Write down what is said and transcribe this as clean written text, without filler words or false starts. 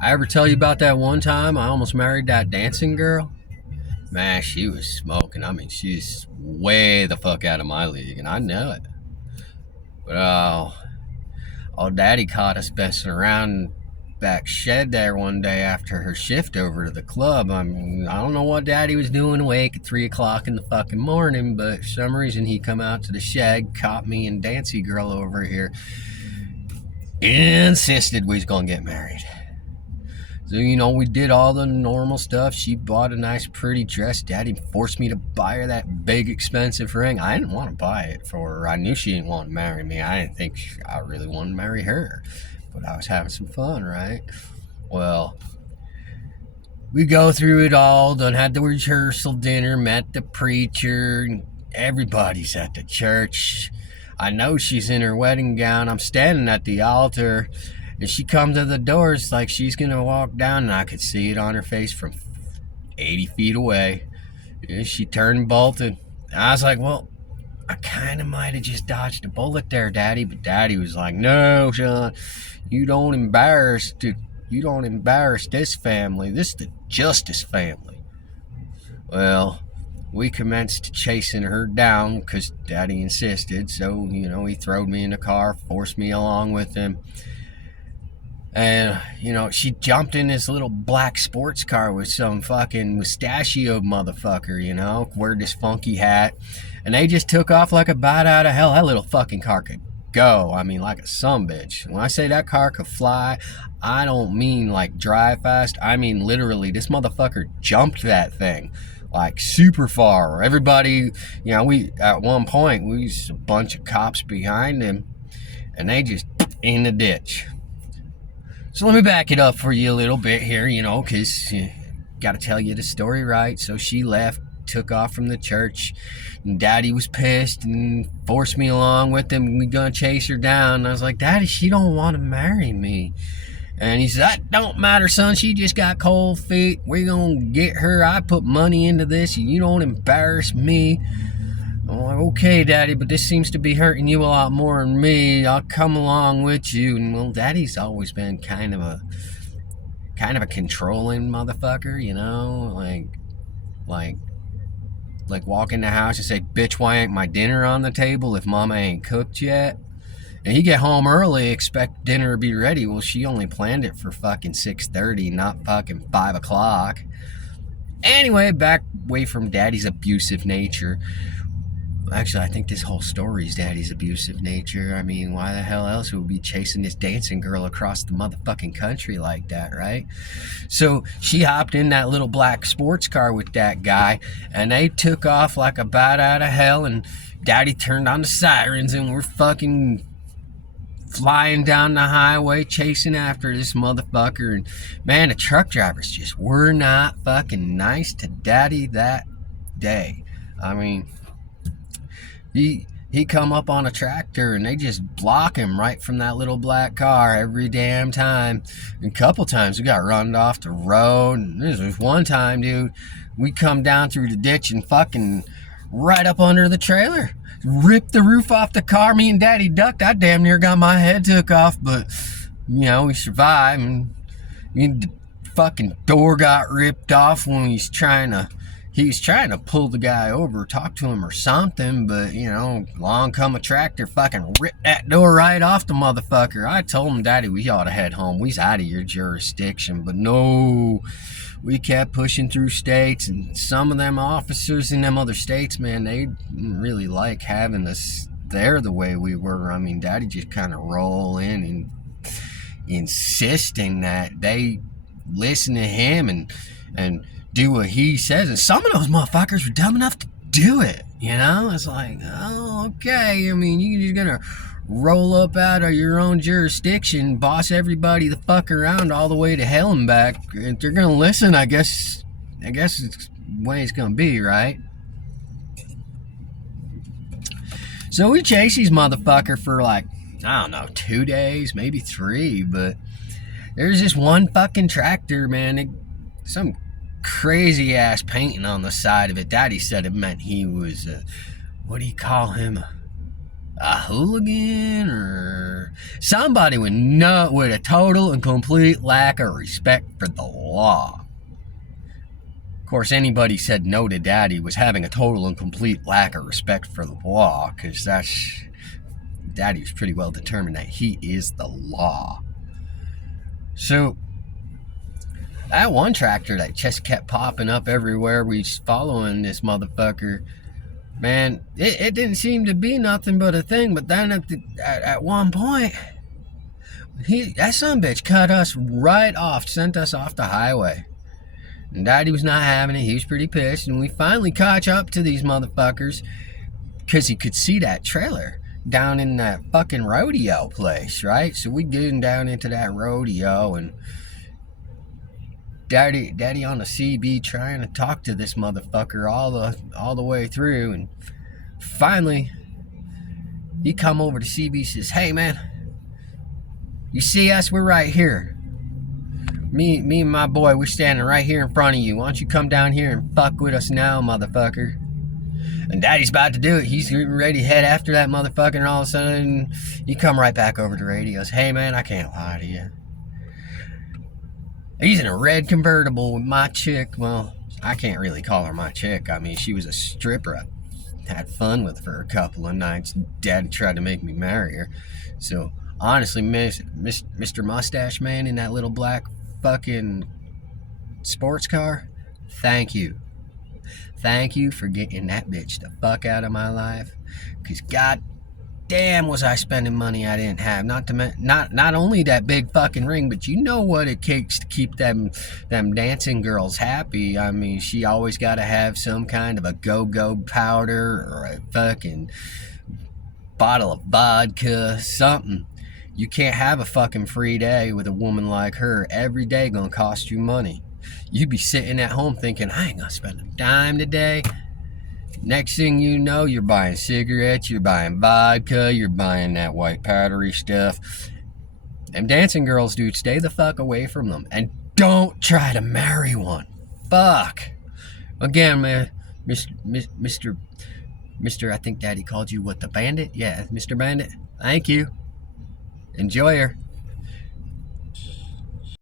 I ever tell you about that one time I almost married that dancing girl? Man, she was smoking. I mean, she's way the fuck out of my league, and I know it. But old daddy caught us messing around back shed there one day after her shift over to the club. I mean, I don't know what daddy was doing awake at 3 o'clock in the fucking morning, but for some reason he come out to the shed, caught me and Dancy girl over here, insisted we was gonna get married. So, we did all the normal stuff. She bought a nice pretty dress. Daddy forced me to buy her that big expensive ring. I didn't want to buy it for her. I knew she didn't want to marry me. I didn't think I really wanted to marry her. But I was having some fun, right? Well, we go through it all. Done had the rehearsal dinner, met the preacher. Everybody's at the church. I know she's in her wedding gown. I'm standing at the altar. And she comes to the door, it's like she's gonna walk down, and I could see it on her face from 80 feet away. And she turned and bolted. And I was like, well, I kind of might have just dodged a bullet there, Daddy. But Daddy was like, no, son, you don't embarrass this family. This is the Justice family. Well, we commenced chasing her down because Daddy insisted. So, he throwed me in the car, forced me along with him. And, she jumped in this little black sports car with some fucking mustachioed motherfucker, wearing this funky hat. And they just took off like a bat out of hell. That little fucking car could go. I mean, like a sumbitch. When I say that car could fly, I don't mean like drive fast. I mean literally, this motherfucker jumped that thing like super far. Everybody, we at one point, we was a bunch of cops behind him, and they just in the ditch. So let me back it up for you a little bit here, because got to tell you the story right. So she left, took off from the church, and Daddy was pissed and forced me along with him. We gonna chase her down. And I was like, Daddy, she don't want to marry me. And he said, that don't matter, son. She just got cold feet. We're gonna get her. I put money into this, and you don't embarrass me. I'm like, okay, Daddy, but this seems to be hurting you a lot more than me. I'll come along with you. And well, Daddy's always been kind of a controlling motherfucker, like walk in the house and say, bitch, why ain't my dinner on the table if Mama ain't cooked yet? And he get home early, expect dinner to be ready. Well, she only planned it for fucking 6:30, not fucking 5 o'clock. Anyway, back away from Daddy's abusive nature. Actually, I think this whole story is Daddy's abusive nature. I mean, why the hell else would we be chasing this dancing girl across the motherfucking country like that, right? So she hopped in that little black sports car with that guy, and they took off like a bat out of hell, and Daddy turned on the sirens, and we're fucking flying down the highway chasing after this motherfucker. And man, the truck drivers just were not fucking nice to Daddy that day. I mean, he come up on a tractor and they just block him right from that little black car every damn time. And a couple times we got run off the road. And this was one time, dude, we come down through the ditch and fucking right up under the trailer, ripped the roof off the car. Me and Daddy ducked. I damn near got my head took off, but we survived. And the fucking door got ripped off when he's trying to pull the guy over, talk to him or something, but, along come a tractor, fucking ripped that door right off the motherfucker. I told him, Daddy, we ought to head home. We's out of your jurisdiction. But no, we kept pushing through states, and some of them officers in them other states, man, they didn't really like having us there the way we were. I mean, Daddy just kind of roll in and insisting that they listen to him and do what he says. And some of those motherfuckers were dumb enough to do it, It's like, oh, okay. I mean, you're just gonna roll up out of your own jurisdiction, boss everybody the fuck around all the way to hell and back. If they're gonna listen, I guess it's the way it's gonna be, right? So we chased these motherfucker for like, I don't know, 2 days, maybe 3, but there's this one fucking tractor, man. Some crazy ass painting on the side of it. Daddy said it meant he was what do you call him, a hooligan or somebody with a total and complete lack of respect for the law. Of course, anybody said no to Daddy was having a total and complete lack of respect for the law, because Daddy was pretty well determined that he is the law. So that one tractor that just kept popping up everywhere we was following this motherfucker, man, it didn't seem to be nothing but a thing. But then at one point, that sumbitch cut us right off, sent us off the highway. And Daddy was not having it. He was pretty pissed. And we finally caught up to these motherfuckers because he could see that trailer down in that fucking rodeo place, right? So we getting down into that rodeo, and Daddy on the CB trying to talk to this motherfucker all the way through. And finally, he come over to CB, says, "Hey, man, you see us? We're right here. Me and my boy, we're standing right here in front of you. Why don't you come down here and fuck with us now, motherfucker?" And Daddy's about to do it. He's ready to head after that motherfucker, and all of a sudden, he come right back over to radios. "Hey, man, I can't lie to you. He's in a red convertible with my chick." Well, I can't really call her my chick. I mean, she was a stripper. I had fun with her for a couple of nights. Daddy tried to make me marry her. So, honestly, Mr. Mustache Man in that little black fucking sports car, thank you. Thank you for getting that bitch the fuck out of my life. Because god damn was I spending money I didn't have. Not only that big fucking ring, but you know what it takes to keep them dancing girls happy. I mean, she always got to have some kind of a go-go powder or a fucking bottle of vodka, something. You can't have a fucking free day with a woman like her. Every day gonna cost you money. You be sitting at home thinking, I ain't gonna spend a dime today. Next thing you know, you're buying cigarettes, you're buying vodka, you're buying that white powdery stuff. Them dancing girls, dude, stay the fuck away from them. And don't try to marry one. Fuck. Again, man, Mr. I think Daddy called you what, the bandit? Yeah, Mr. Bandit. Thank you. Enjoy her.